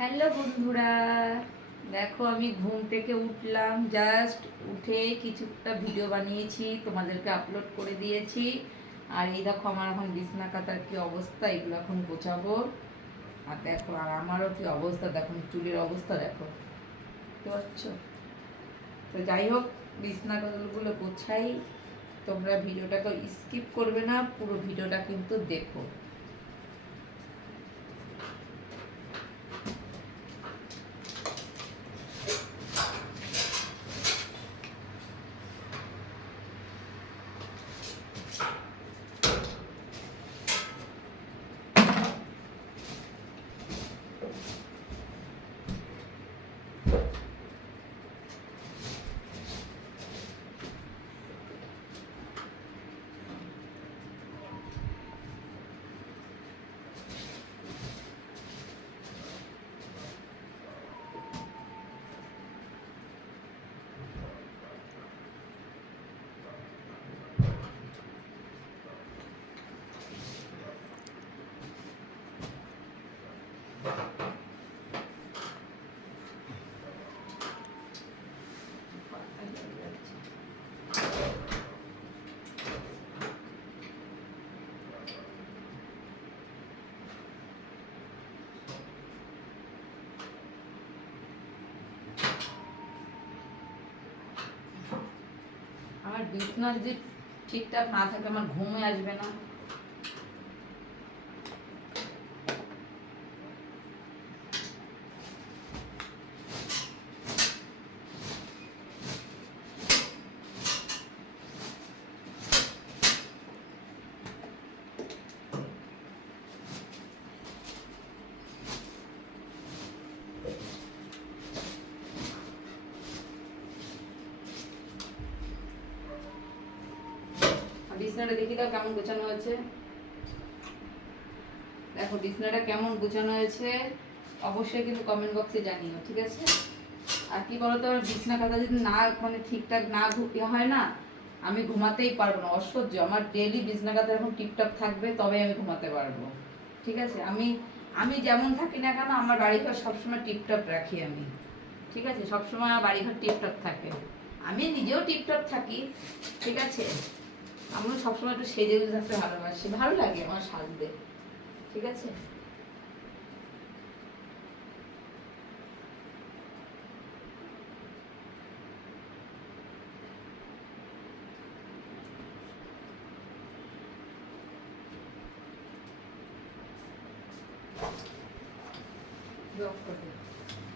Hello বন্ধুরা, দেখো আমি ঘুম থেকে উঠলাম জাস্ট উঠে কিছুটা ভিডিও বানিয়েছি, তোমাদেরকে আপলোড করে দিয়েছি। আর এই দেখো আমার এখন বিছনা কাতার কি অবস্থা, এগুলো এখন গোছাবো। আর দেখো, আর আমারও কি অবস্থা, দেখো চুলের অবস্থা, দেখো। বুঝতে পারছ? তো যাই হোক, বিছনা কাতারগুলো গোছাই। তোমরা ভিডিওটাকে স্কিপ করবে না, পুরো ভিডিওটা কিন্তু দেখো। Thanks. আমার বিছনা যদি ঠিকঠাক না থাকে আমার ঘুমে আসবে না। বিছনাটা দেখি দাও কেমন গোছানো হয়েছে। দেখো, বিছনাটা কেমন গোছানো হয়েছে, অবশ্যই কিন্তু কমেন্ট বক্সে জানিও, ঠিক আছে? আর কি বলতো, আমার বিছনা কাটা যদি না মানে ঠিকঠাক না ঘু- ইয়ে হয় না, আমি ঘুমাতেই পারব না। অসহ্য, আমার ডেলি বিছনা কাটা যখন টিপটপ থাকবে তবে আমি ঘুমাতে পারব। ঠিক আছে? আমি আমি যেমন থাকি না কেন, আমার বাড়িঘর সবসময় টিপটপ রাখি আমি। ঠিক আছে? সবসময় আমার বাড়িঘর টিপটপ থাকে। আমি নিজেও টিপটপ থাকি, ঠিক আছে? আমিও সবসময় একটু সেজে গুজে থাকতে ভালোবাসি। ভালো লাগে আমার সাজতে। ঠিক আছে? Yok.